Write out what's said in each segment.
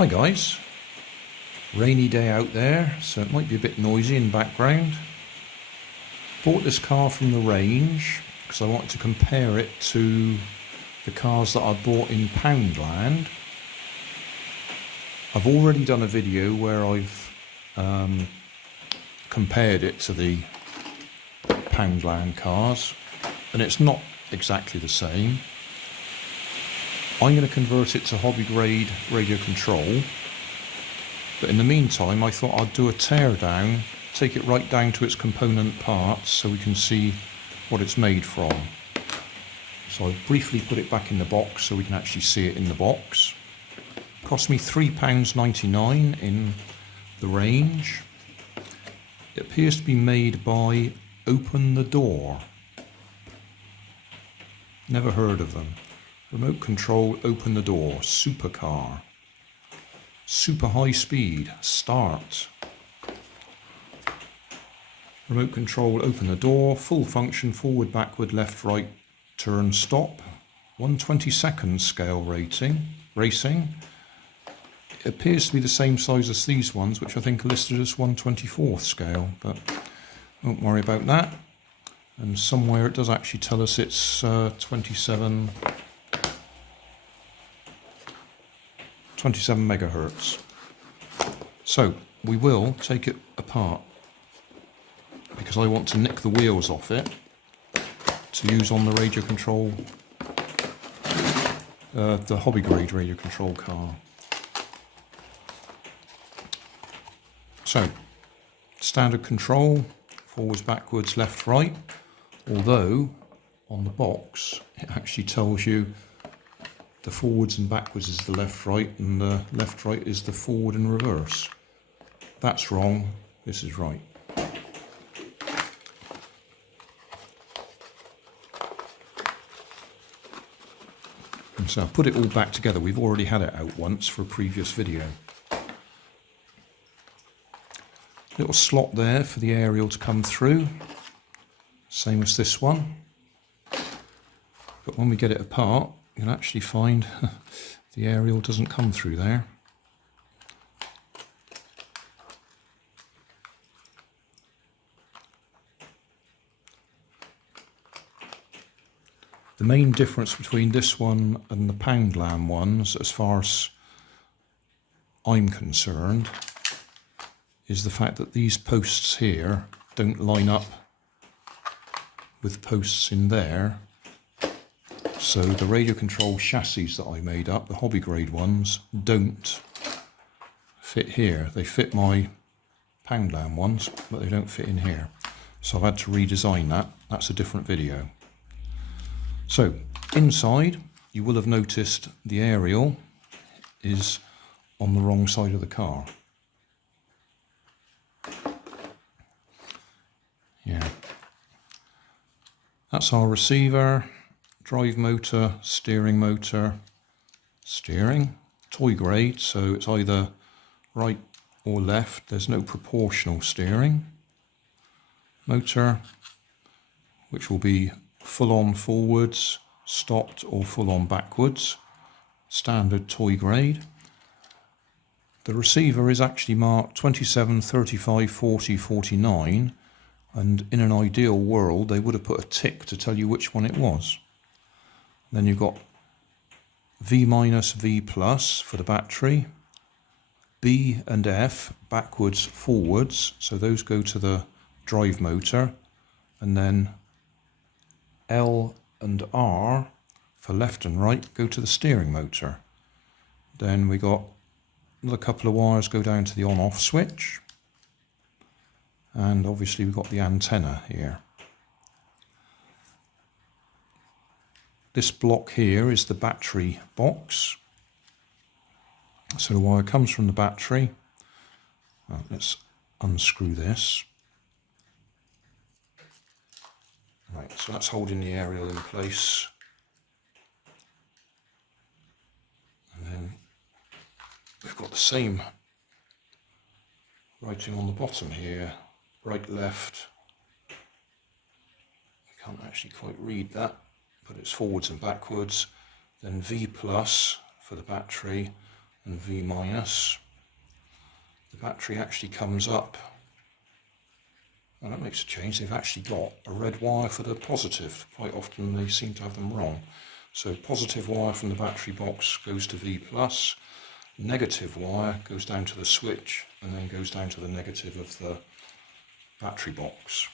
Hi guys, rainy day out there, so it might be a bit noisy in the background. Bought this car from the range because I wanted to compare it to the cars that I bought in Poundland. I've already done a video where I've compared it to the Poundland cars, and it's not exactly the same. I'm going to convert it to hobby grade radio control, but in the meantime I thought I'd do a teardown, take it right down to its component parts so we can see what it's made from. So I've briefly put it back in the box so we can actually see it in the box. Cost me £3.99 in the range. It appears to be made by Open the Door. Never heard of them. Remote control, open the door, supercar. Super high speed, start. Remote control, open the door, full function, forward, backward, left, right, turn, stop. 1/22 scale racing. It appears to be the same size as these ones, which I think are listed as 1/24 scale, but don't worry about that. And somewhere it does actually tell us it's 27 megahertz. So we will take it apart because I want to nick the wheels off it to use on the radio control, the hobby grade radio control car. So standard control, forwards, backwards, left, right, although on the box it actually tells you the forwards and backwards is the left, right, and the left, right is the forward and reverse. That's wrong, this is right. And so I'll put it all back together. We've already had it out once for a previous video. Little slot there for the aerial to come through, same as this one. But when we get it apart, you'll actually find the aerial doesn't come through there. The main difference between this one and the Poundland ones, as far as I'm concerned, is the fact that these posts here don't line up with posts in there. So the radio control chassis that I made up, the hobby grade ones, don't fit here. They fit my Poundland ones, but they don't fit in here. So I've had to redesign that. That's a different video. So inside, you will have noticed the aerial is on the wrong side of the car. Yeah. That's our receiver. Drive motor, steering, toy grade, so it's either right or left. There's no proportional steering. Motor, which will be full on forwards, stopped, or full on backwards. Standard toy grade. The receiver is actually marked 27, 35, 40, 49, and in an ideal world they would have put a tick to tell you which one it was. Then you've got V-, V+ for the battery, B and F, backwards, forwards, so those go to the drive motor, and then L and R for left and right go to the steering motor. Then we got another couple of wires go down to the on-off switch, and obviously we've got the antenna here. This block here is the battery box. So the wire comes from the battery. Well, let's unscrew this. Right, so that's holding the aerial in place. And then we've got the same writing on the bottom here, right, left. I can't actually quite read that, but it's forwards and backwards. Then V+ for the battery, and V minus, the battery actually comes up. And that makes a change. They've actually got a red wire for the positive. Quite often they seem to have them wrong. So positive wire from the battery box goes to V plus, negative wire goes down to the switch and then goes down to the negative of the battery box.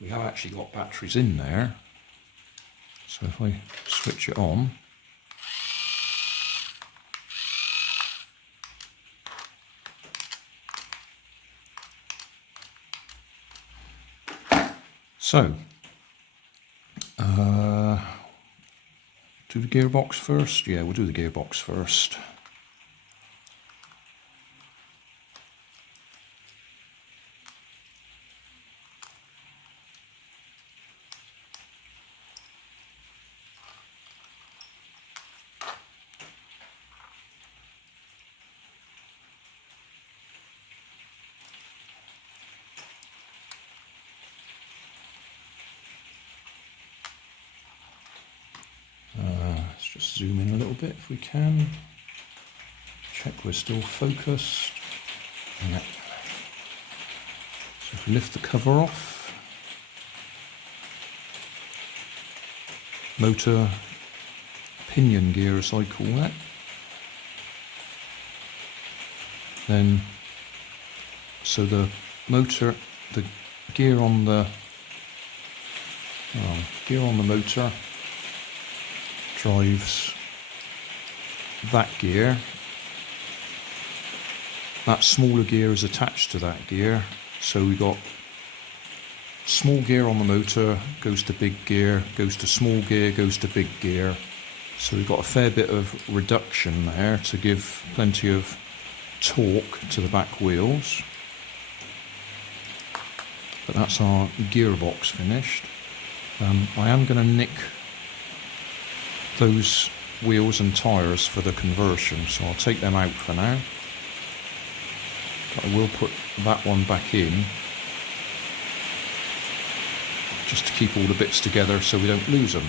We have actually got batteries in there. So if I switch it on, so, do the gearbox first? Yeah, we'll do the gearbox first. Let's just zoom in a little bit if we can. Check we're still focused. Yeah. So if we lift the cover off, motor pinion gear as I call that. Then, so the motor, the gear on the motor drives that gear. That smaller gear is attached to that gear. So we got small gear on the motor, goes to big gear, goes to small gear, goes to big gear. So we've got a fair bit of reduction there to give plenty of torque to the back wheels. But that's our gearbox finished. I am going to nick those wheels and tyres for the conversion, so I'll take them out for now. But I will put that one back in just to keep all the bits together so we don't lose them.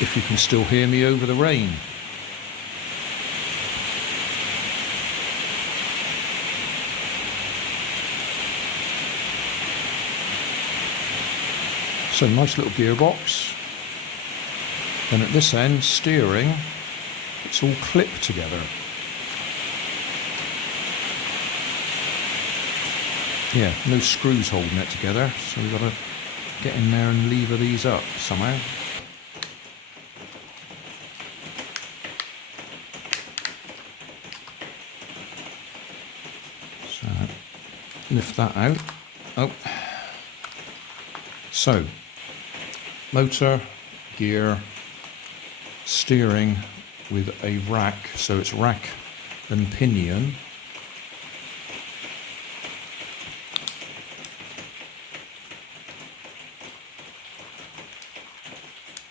If you can still hear me over the rain. So nice little gearbox. Then at this end, steering, it's all clipped together. Yeah, no screws holding it together, so we've got to get in there and lever these up somehow. So lift that out. Oh. So motor, gear, steering with a rack, so it's rack and pinion.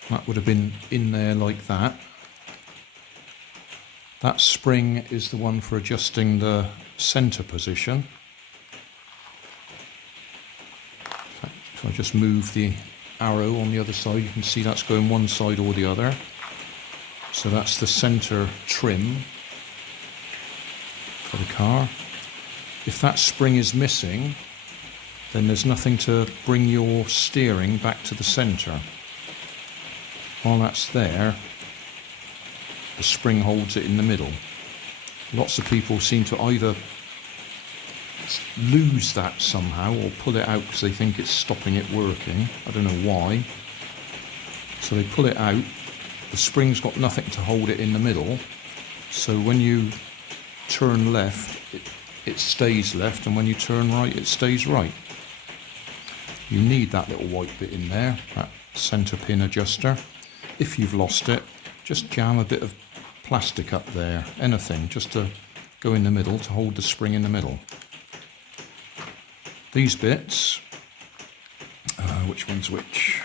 That would have been in there like that. That spring is the one for adjusting the centre position. If I just move the arrow on the other side, you can see that's going one side or the other. So that's the centre trim for the car. If that spring is missing, then there's nothing to bring your steering back to the centre. While that's there, the spring holds it in the middle. Lots of people seem to either lose that somehow or pull it out because they think it's stopping it working. I don't know why. So they pull it out. The spring's got nothing to hold it in the middle. So when you turn left, it stays left, and when you turn right, it stays right. You need that little white bit in there, that centre pin adjuster. If you've lost it, just jam a bit of plastic up there, anything, just to go in the middle to hold the spring in the middle. These bits, which one's which?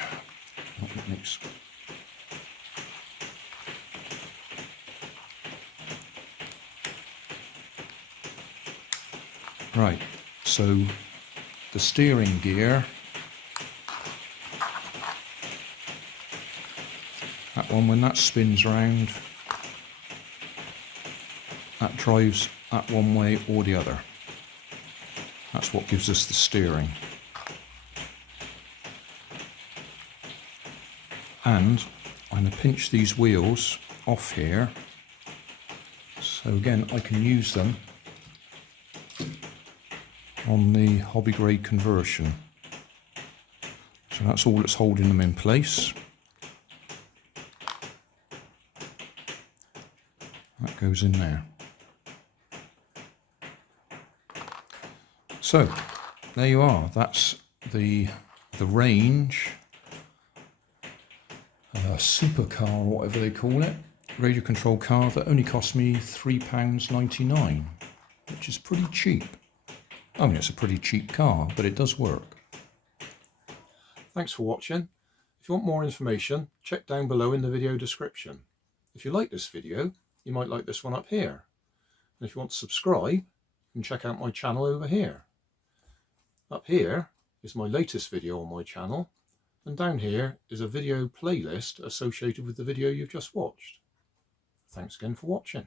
Right, so the steering gear, that one, when that spins round, that drives that one way or the other. That's what gives us the steering. And I'm going to pinch these wheels off here, so again I can use them on the hobby grade conversion. So that's all that's holding them in place. That goes in there. So there you are. That's the range supercar, or whatever they call it, radio control car that only cost me £3.99, which is pretty cheap. I mean, it's a pretty cheap car, but it does work. Thanks for watching. If you want more information, check down below in the video description. If you like this video, you might like this one up here. And if you want to subscribe, you can check out my channel over here. Up here is my latest video on my channel, and down here is a video playlist associated with the video you've just watched. Thanks again for watching.